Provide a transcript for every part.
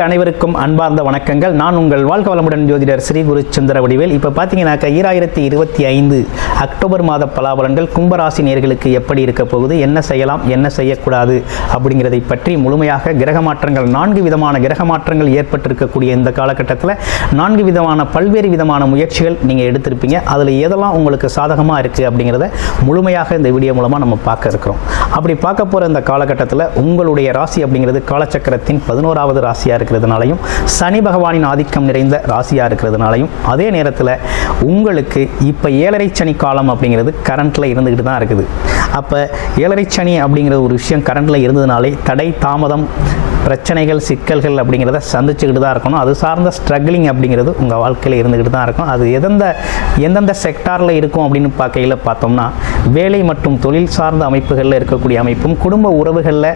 நேயர்கள் அனைவருக்கும் அன்பார்ந்த வணக்கங்கள். நான் உங்கள் வாழ்க வளமுடன் ஜோதிடர் ஸ்ரீ குரு சந்திர வடிவேல். இப்போ பார்த்தீங்கன்னாக்கா 2025 அக்டோபர் மாத பலாபலன்கள் கும்பராசி நேயர்களுக்கு எப்படி இருக்க போகுது, என்ன செய்யலாம் என்ன செய்யக்கூடாது அப்படிங்கிறதை பற்றி முழுமையாக கிரக மாற்றங்கள் 4 விதமான கிரக மாற்றங்கள் ஏற்பட்டிருக்கக்கூடிய இந்த காலகட்டத்தில் 4 விதமான பல்வேறு விதமான முயற்சிகள் நீங்கள் எடுத்திருப்பீங்க. அதில் எதெல்லாம் உங்களுக்கு சாதகமாக இருக்குது அப்படிங்கிறத முழுமையாக இந்த வீடியோ மூலமாக நம்ம பார்க்க இருக்கிறோம். அப்படி பார்க்க போகிற இந்த காலகட்டத்தில் உங்களுடைய ராசி அப்படிங்கிறது காலச்சக்கரத்தின் 11வது ராசியாக இருக்கிறதுனாலையும் சனி பகவானின் ஆதிக்கம் நிறைந்த ராசியாக இருக்கிறதுனாலையும் அதே நேரத்தில் உங்களுக்கு இப்போ 7.5 சனி காலம் அப்படிங்கிறது கரண்ட்டில் இருந்துக்கிட்டு தான் இருக்குது. அப்போ 7.5 சனி அப்படிங்கிற ஒரு விஷயம் கரண்ட்டில் இருந்ததுனாலே தடை தாமதம் பிரச்சனைகள் சிக்கல்கள் அப்படிங்கிறத சந்திச்சுக்கிட்டு தான் இருக்கணும். அது சார்ந்த ஸ்ட்ரகிளிங் அப்படிங்கிறது உங்கள் வாழ்க்கையில் இருந்துக்கிட்டு தான் இருக்கும். அது எந்தெந்த செக்டாரில் இருக்கும் அப்படின்னு பார்க்கையில் பார்த்தோம்னா வேலை மற்றும் தொழில் சார்ந்த அமைப்புகளில் இருக்கக்கூடிய அமைப்பும், குடும்ப உறவுகளில்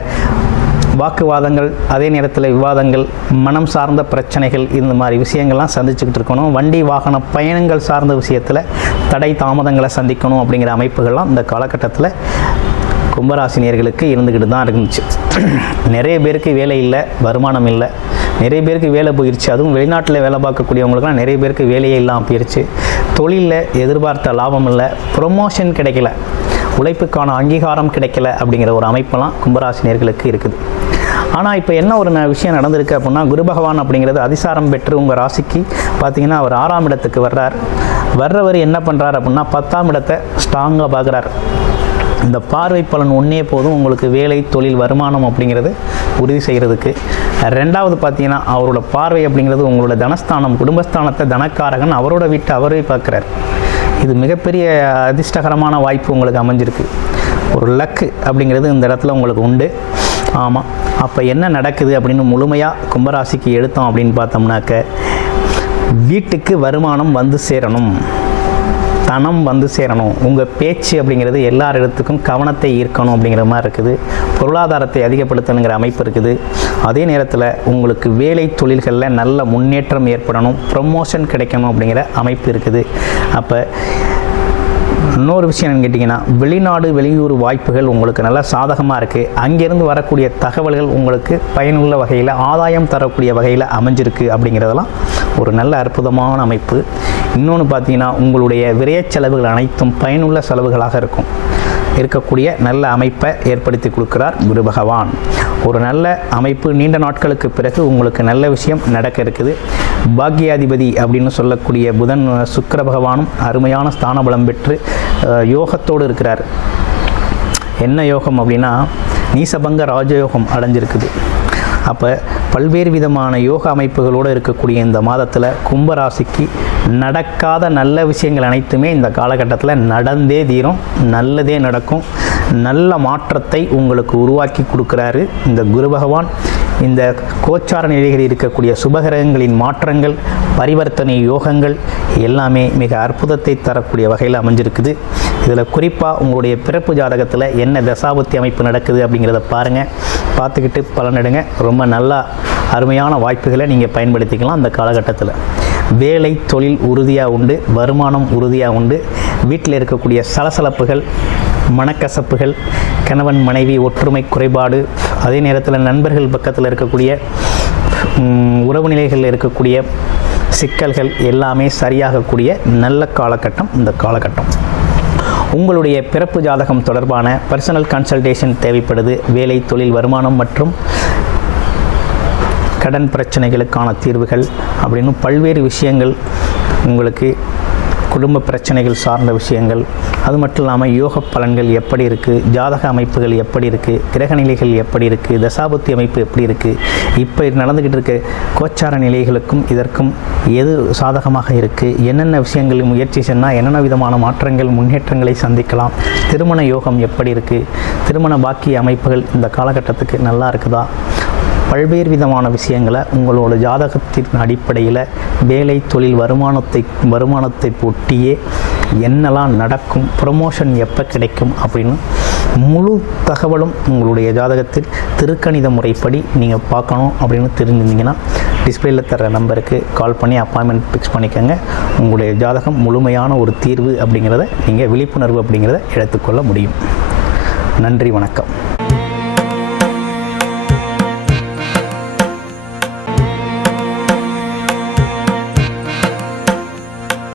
வாக்குவாதங்கள், அதே நேரத்தில் விவாதங்கள், மனம் சார்ந்த பிரச்சனைகள், இந்த மாதிரி விஷயங்கள்லாம் சந்திச்சுக்கிட்டு இருக்கணும். வண்டி வாகன பயணங்கள் சார்ந்த விஷயத்தில் தடை தாமதங்களை சந்திக்கணும் அப்படிங்கிற அமைப்புகள்லாம் இந்த காலகட்டத்தில் கும்பராசினியர்களுக்கு இருந்துக்கிட்டு தான் இருந்துச்சு. நிறைய பேருக்கு வேலை இல்லை, வருமானம் இல்லை, நிறைய பேருக்கு வேலை போயிடுச்சு. அதுவும் வெளிநாட்டில் வேலை பார்க்கக்கூடியவங்களுக்குலாம் நிறைய பேருக்கு வேலையே இல்லாமல் போயிடுச்சு. தொழிலில் எதிர்பார்த்த லாபம் இல்லை, ப்ரொமோஷன் கிடைக்கல, உழைப்புக்கான அங்கீகாரம் கிடைக்கல அப்படிங்கிற ஒரு அமைப்பெல்லாம் கும்பராசினியர்களுக்கு இருக்குது. ஆனால் இப்போ என்ன ஒரு விஷயம் நடந்திருக்கு அப்படின்னா, குரு பகவான் அப்படிங்கிறது அதிசாரம் பெற்று உங்கள் ராசிக்கு பார்த்தீங்கன்னா அவர் 6ஆம் இடத்துக்கு வர்றவர் என்ன பண்ணுறார் அப்படின்னா 10ஆம் இடத்தை ஸ்ட்ராங்காக பார்க்குறார். இந்த பார்வை பலன் ஒன்றே போதும் உங்களுக்கு வேலை தொழில் வருமானம் அப்படிங்கிறது உறுதி செய்கிறதுக்கு. ரெண்டாவது பார்த்தீங்கன்னா அவரோட பார்வை அப்படிங்கிறது உங்களோட தனஸ்தானம் குடும்பஸ்தானத்தை தனக்காரகன் அவரோட வீட்டை அவரே பார்க்குறார். இது மிகப்பெரிய அதிர்ஷ்டகரமான வாய்ப்பு உங்களுக்கு அமைஞ்சிருக்கு. ஒரு லக்கு அப்படிங்கிறது இந்த இடத்துல உங்களுக்கு உண்டு. ஆமாம், அப்போ என்ன நடக்குது அப்படின்னு முழுமையாக கும்பராசிக்கு எடுத்தோம் அப்படின்னு பார்த்தோம்னாக்க, வீட்டுக்கு வருமானம் வந்து சேரணும், தனம் வந்து சேரணும், உங்கள் பேச்சு அப்படிங்கிறது எல்லார் இடத்துக்கும் கவனத்தை ஈர்க்கணும் அப்படிங்கிற மாதிரி இருக்குது. பொருளாதாரத்தை அதிகப்படுத்தணுங்கிற அமைப்பு இருக்குது. அதே நேரத்தில் உங்களுக்கு வேலை தொழில்களில் நல்ல முன்னேற்றம் ஏற்படணும், ப்ரமோஷன் கிடைக்கணும் அப்படிங்கிற அமைப்பு இருக்குது. அப்போ இன்னொரு விஷயம் என்னன்னு கேட்டிங்கன்னா, வெளிநாடு வெளியூர் வாய்ப்புகள் உங்களுக்கு நல்லா சாதகமாக இருக்குது. அங்கேருந்து வரக்கூடிய தகவல்கள் உங்களுக்கு பயனுள்ள வகையில் ஆதாயம் தரக்கூடிய வகையில் அமைஞ்சிருக்கு அப்படிங்கிறதெல்லாம் ஒரு நல்ல அற்புதமான அமைப்பு. இன்னொன்று பார்த்தீங்கன்னா, உங்களுடைய விரைய செலவுகள் அனைத்தும் பயனுள்ள செலவுகளாக இருக்கக்கூடிய நல்ல அமைப்பை ஏற்படுத்தி கொடுக்குறார் குரு பகவான். ஒரு நல்ல அமைப்பு, நீண்ட நாட்களுக்கு பிறகு உங்களுக்கு நல்ல விஷயம் நடக்க இருக்குது. பாக்யாதிபதி அப்படின்னு சொல்லக்கூடிய புதன் சுக்கிர பகவானும் அருமையான ஸ்தான பலம் பெற்று யோகத்தோடு இருக்கிறார். என்ன யோகம் அப்படின்னா நீசபங்க ராஜயோகம் அடைஞ்சிருக்குது. அப்போ பல்வேறு விதமான யோக அமைப்புகளோடு இருக்கக்கூடிய இந்த மாதத்தில் கும்பராசிக்கு நடக்காத நல்ல விஷயங்கள் அனைத்துமே இந்த காலகட்டத்தில் நடந்தே தீரும், நல்லதே நடக்கும். நல்ல மாற்றத்தை உங்களுக்கு உருவாக்கி கொடுக்குறாரு இந்த குரு பகவான். இந்த கோச்சார நிலைகளில் இருக்கக்கூடிய சுபகிரகங்களின் மாற்றங்கள், பரிவர்த்தனை யோகங்கள் எல்லாமே மிக அற்புதத்தை தரக்கூடிய வகையில் அமைஞ்சிருக்குது. இதில் குறிப்பாக உங்களுடைய பிறப்பு ஜாதகத்தில் என்ன தசாபுத்தி அமைப்பு நடக்குது அப்படிங்கிறத பாருங்கள், பார்த்துக்கிட்டு பலனடைங்க. ரொம்ப நல்லா அருமையான வாய்ப்புகளை நீங்கள் பயன்படுத்திக்கலாம். அந்த காலகட்டத்தில் வேலை தொழில் உறுதியாக உண்டு, வருமானம் உறுதியாக உண்டு. வீட்டில் இருக்கக்கூடிய சலசலப்புகள், மனக்கசப்புகள், கணவன் மனைவி ஒற்றுமை குறைபாடு, அதே நேரத்தில் நண்பர்கள் பக்கத்தில் இருக்கக்கூடிய உறவு நிலைகளில் இருக்கக்கூடிய சிக்கல்கள் எல்லாமே சரியாகக்கூடிய நல்ல காலகட்டம் இந்த காலகட்டம். உங்களுடைய பிறப்பு ஜாதகம் தொடர்பான பர்சனல் கன்சல்டேஷன் தேவைப்படுது. வேலை தொழில் வருமானம் மற்றும் கடன் பிரச்சனைகளுக்கான தீர்வுகள் அப்படின்னு பல்வேறு விஷயங்கள், உங்களுக்கு குடும்ப பிரச்சனைகள் சார்ந்த விஷயங்கள், அது மட்டும் இல்லாமல் யோக பலன்கள் எப்படி இருக்குது, ஜாதக அமைப்புகள் எப்படி இருக்குது, கிரகநிலைகள் எப்படி இருக்குது, தசாபுத்தி அமைப்பு எப்படி இருக்குது, இப்போ நடந்துக்கிட்டு இருக்க கோச்சார நிலைகளுக்கும் இதற்கும் எது சாதகமாக இருக்குது, என்னென்ன விஷயங்கள் முயற்சி சென்னால் என்னென்ன விதமான மாற்றங்கள் முன்னேற்றங்களை சந்திக்கலாம், திருமண யோகம் எப்படி இருக்குது, திருமண பாக்கிய அமைப்புகள் இந்த காலகட்டத்துக்கு நல்லா இருக்குதா, பல்வேறு விதமான விஷயங்களை உங்களோட ஜாதகத்தின் அடிப்படையில் வேலை தொழில் வருமானத்தை ஒட்டியே என்னெல்லாம் நடக்கும், ப்ரமோஷன் எப்போ கிடைக்கும் அப்படின்னு முழு தகவலும் உங்களுடைய ஜாதகத்தில் திருக்கணித முறைப்படி நீங்கள் பார்க்கணும் அப்படின்னு தெரிஞ்சிருந்தீங்கன்னா டிஸ்பிளேயில் தர நம்பருக்கு கால் பண்ணி அப்பாயின்மெண்ட் ஃபிக்ஸ் பண்ணிக்கோங்க. உங்களுடைய ஜாதகம் முழுமையான ஒரு தீர்வு அப்படிங்கிறத நீங்கள் விழிப்புணர்வு அப்படிங்கிறத எடுத்துக்கொள்ள முடியும். நன்றி, வணக்கம்.